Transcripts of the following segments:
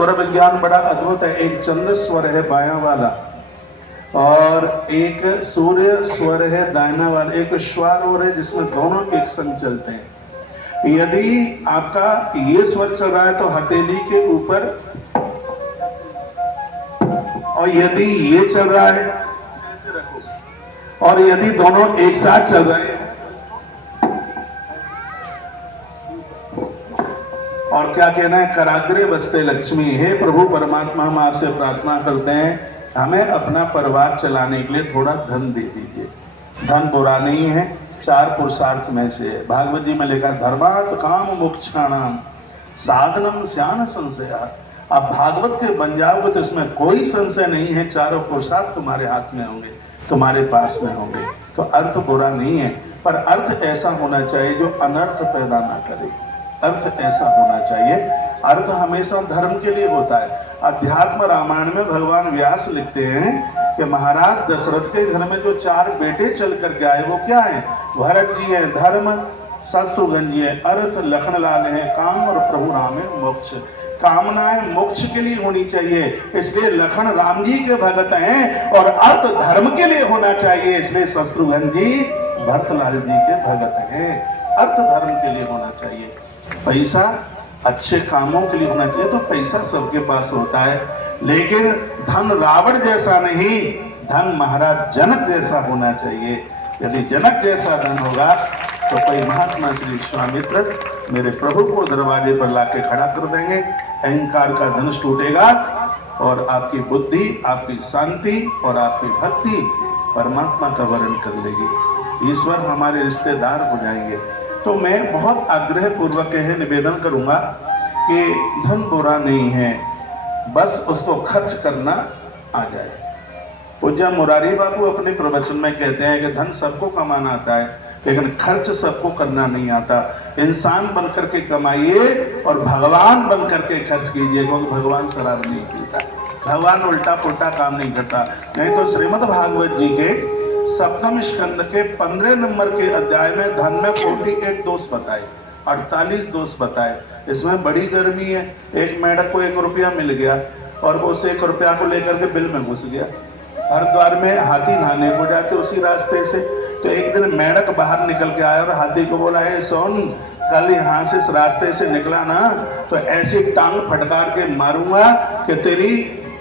स्वर विज्ञान बड़ा अद्भुत है। एक चंद्र स्वर है बायां वाला और एक सूर्य स्वर है दाहिना वाला, एक श्वार और है जिसमें दोनों एक संग चलते हैं। यदि आपका ये स्वर चल रहा है तो हथेली के ऊपर, और यदि ये चल रहा है ऐसे रखो, और यदि दोनों एक साथ चल रहे हैं, और क्या कहना है, कराग्रे बसते लक्ष्मी। हे प्रभु परमात्मा, हम आपसे प्रार्थना करते हैं हमें अपना परिवार चलाने के लिए थोड़ा धन दे दीजिए। धन बुरा नहीं है, 4 पुरुषार्थ में से है। भागवत जी में लिखा धर्मार्थ काम मोक्षाणाम साधनम स्यान संशया। आप भागवत के बन जाओगे तो इसमें कोई संशय नहीं है, चारों पुरुषार्थ तुम्हारे हाथ में होंगे, तुम्हारे पास में होंगे। तो अर्थ बुरा नहीं है, पर अर्थ ऐसा होना चाहिए जो अनर्थ पैदा ना करे। अर्थ ऐसा होना चाहिए, अर्थ हमेशा धर्म के लिए होता है। अध्यात्म रामायण में भगवान व्यास लिखते हैं कि महाराज दशरथ के घर में जो 4 बेटे चल करके आए वो क्या है, भरत जी है धर्म, शत्रुघ्न जी है अर्थ, लखन लाल है काम, और प्रभु राम है मोक्ष। कामनाएं मोक्ष के लिए होनी चाहिए, इसलिए लखन राम जी के भगत हैं, और अर्थ धर्म के लिए होना चाहिए, इसलिए शत्रुघ्न जी भरतलाल जी के भगत हैं। अर्थ धर्म के लिए होना चाहिए, पैसा अच्छे कामों के लिए होना चाहिए। तो पैसा सबके पास होता है, लेकिन धन रावण जैसा नहीं, धन महाराज जनक जैसा होना चाहिए। यदि जनक जैसा धन होगा तो कोई महात्मा श्री विश्वामित्र मेरे प्रभु को दरवाजे पर लाके खड़ा कर देंगे, अहंकार का धनुष टूटेगा और आपकी बुद्धि, आपकी शांति और आपकी भक्ति परमात्मा का वर्ण कर लेगी। ईश्वर हमारे रिश्तेदार हो जाएंगे। तो मैं बहुत आग्रह पूर्वक यह निवेदन करूंगा कि धन बुरा नहीं है, बस उसको खर्च करना आ जाए। पूज्य मुरारी बापू अपने प्रवचन में कहते हैं कि धन सबको कमाना आता है, लेकिन खर्च सबको करना नहीं आता। इंसान बनकर के कमाइए और भगवान बनकर के खर्च कीजिए, क्योंकि भगवान शराब नहीं पीता, भगवान उल्टा पुल्टा काम नहीं करता। नहीं तो श्रीमद् भागवत जी के सप्तम स्कंद के 15 नंबर के अध्याय में धन में 48 दोष बताए, 48 दोष बताए। इसमें बड़ी गर्मी है, एक मेढक को 1 रुपया मिल गया और वो उस 1 रुपया को लेकर के बिल में घुस गया। हरिद्वार में हाथी नहाने को जाते उसी रास्ते से, तो एक दिन मेढक बाहर निकल के आया और हाथी को बोला, हे सोन, कल यहाँ से इस रास्ते से निकला ना तो ऐसी टांग फटकार के मारूंगा कि तेरी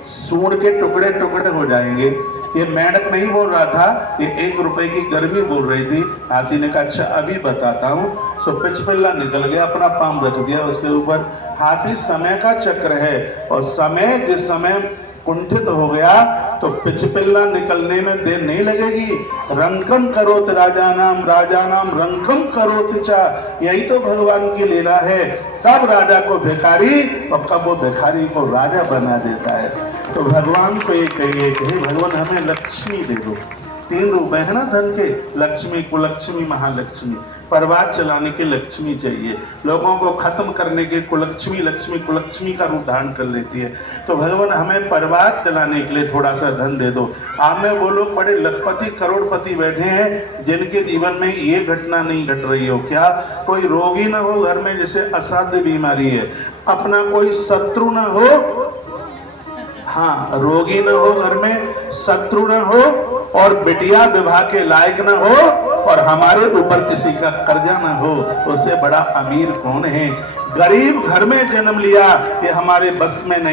सूंड के टुकड़े टुकड़े हो जाएंगे। ये मेढक नहीं बोल रहा था, ये 1 रुपए की गर्मी बोल रही थी। हाथी ने कहा अच्छा अभी बताता हूँ। सो पिछपिल्ला निकल गया, अपना पाँव रख दिया उसके ऊपर। हाथी समय का चक्र है, और समय जिस समय कुंठित हो गया तो पिछपिल्ला निकलने में देर नहीं लगेगी। रंकम करोत राजा नाम रंकम करोत चा, यही तो भगवान की लीला है। तब राजा को भिखारी और कब वो भिखारी को राजा बना देता है। तो भगवान को ये कहिए कि हे भगवान हमें लक्ष्मी दे दो। 3 रूप है ना धन के, लक्ष्मी, कुलक्ष्मी, महालक्ष्मी। परिवार चलाने के लक्ष्मी चाहिए, लोगों को खत्म करने के कुलक्ष्मी, लक्ष्मी कुलक्ष्मी का रूप धारण कर लेती है। तो भगवान हमें परिवार चलाने के लिए थोड़ा सा धन दे दो। आप में वो लोग बड़े लखपति करोड़पति बैठे हैं जिनके जीवन में ये घटना नहीं घट रही हो। क्या कोई रोगी ना हो घर में जिसे असाध्य बीमारी है, अपना कोई शत्रु ना हो, हाँ रोगी न हो घर में, शत्रु न हो, और बिटिया विवाह के लायक न हो, और हमारे ऊपर किसी का कर्जा न हो, उससे बड़ा अमीर कौन है। गरीब घर में जन्म लिया ये हमारे बस में नहीं।